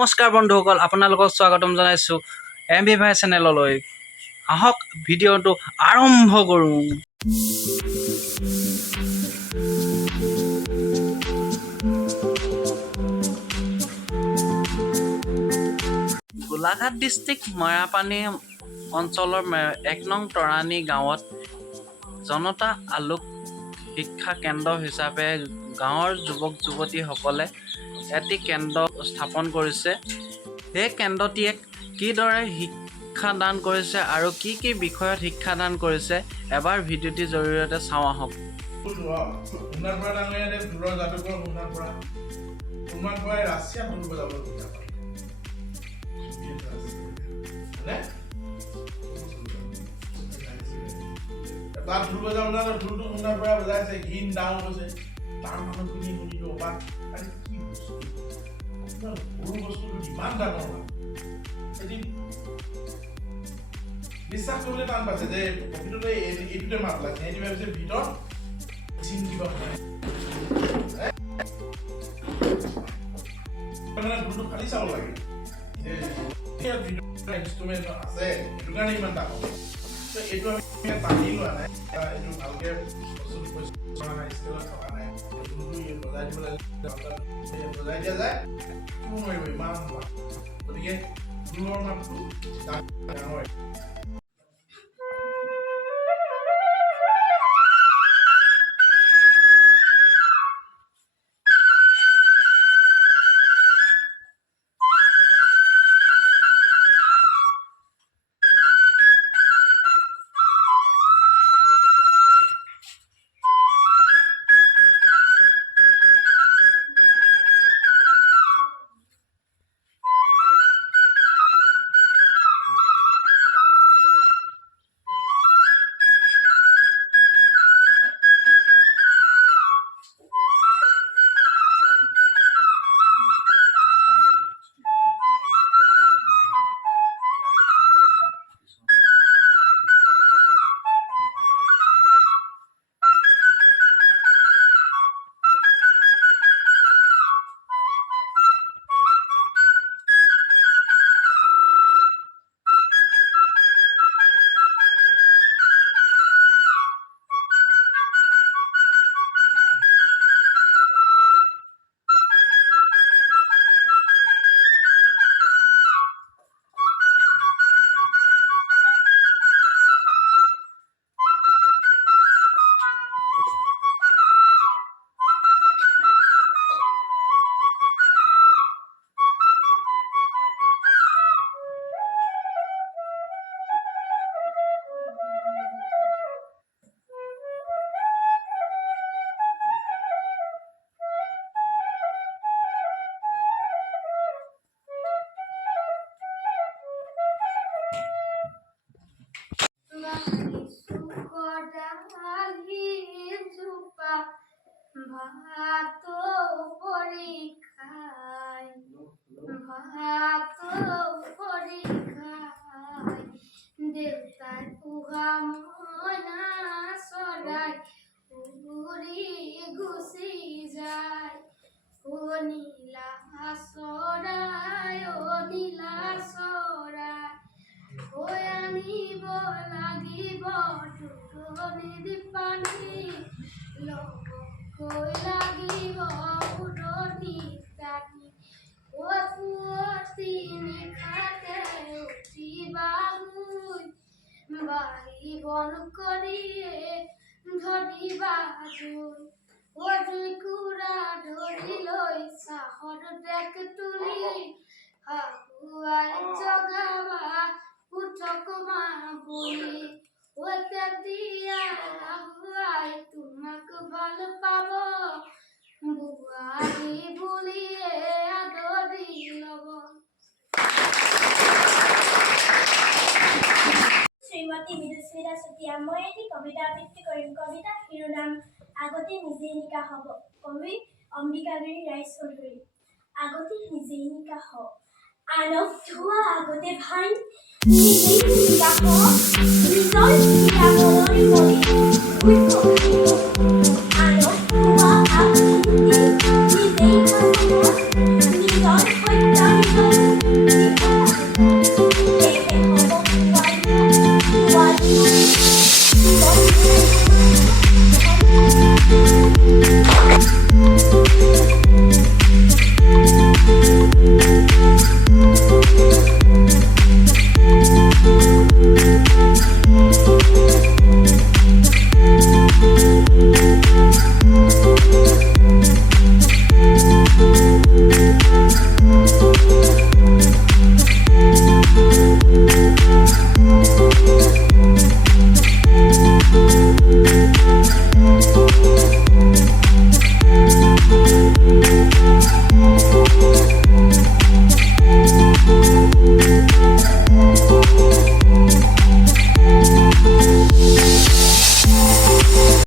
নমস্কাৰ বন্ধুসকল, আপোনালোকক স্বাগতম জনাইছোঁ MV ভাই চেনেললৈ। আহক ভিডিঅ'টো আৰম্ভ কৰোঁ। গোলাঘাট ডিষ্ট্ৰিক্ট মৰাপানী অঞ্চলৰ 1 নং তৰাণী গাঁৱত জনতা আলোক শিক্ষা কেন্দ্ৰ হিচাপে গাঁৱৰ যুৱক যুৱতীসকলে এটি কেন্দ্ৰ স্থাপন কৰিছে। সেই কেন্দ্ৰটিয়ে কিদৰে শিক্ষাদান কৰিছে আৰু কি কি বিষয়ত শিক্ষাদান কৰিছে এবাৰ ভিডিঅ'টিৰ জৰিয়তে চাওঁ আহক। তাত ঢোল বজাব না ঢোলটো শুনাৰ পৰা বজাইছে ঘিন ডাঙৰ হৈছে তাৰ মানুহ শুনি শুনিলো অবাক আৰে কি বস্তু সৰু বস্তুটো ইমান ডাঙৰ হয় এদিন বিশ্বাস কৰিবলৈ টান পাইছে যে প্ৰকৃততে এইটোতে মাত লাগিছে সেইটো ভাবিছে ভিতৰত চিন কিবা মানে ঢোলটো খালি চাব লাগে এই ভিতৰত ইনষ্ট্ৰুমেণ্ট আছে সেইটো কাৰণে ইমান ডাঙৰ এইটো আমি পানী লোৱা নাই এইটো ভালকে প্ৰস্তুত কৰা নাই স্কেলত থকা নাই বজাই দিব লাগে বজাই দিয়া যায় নোৱাৰিব ইমান গতিকে ঢোলৰ মাতটো ডাঙৰ দেউতাই পোহা মইনা চৰাই উৰি গুচি যায় ও নীলা চৰাই ঐ আনিব লাগিব দুটনিত পানী ল'বকৈ লাগিব উৰণিত কাটি পুৱতি নিশাতে উঠিবা বাহি বন কৰিয়ে ধৰিবা জুই কুৰা ধৰি লৈ চাহৰ ডেক তুলি হাহুৱাই জগাবা উঠক মা বুলি তেতিয়া হাহুৱাই তোমাক ভাল পাব বোৱাৰী বুলিয়ে আদৰি ল'ব। শ্ৰীমতী মৃদুস্মিতা চুতীয়া। মই এটি কবিতা আবৃত্তি কৰিম। কবিতা শিৰোনাম আগতে নিজেই নিকা হ'ব। কবি অম্বিকাগিৰি ৰায়চৌধুৰী। আগতে নিজেই নিকা হ, আনক ধোৱা আগতে ভাই, নিজেই নিকা হ, নিজৰ নিৰাময়ৰ মনে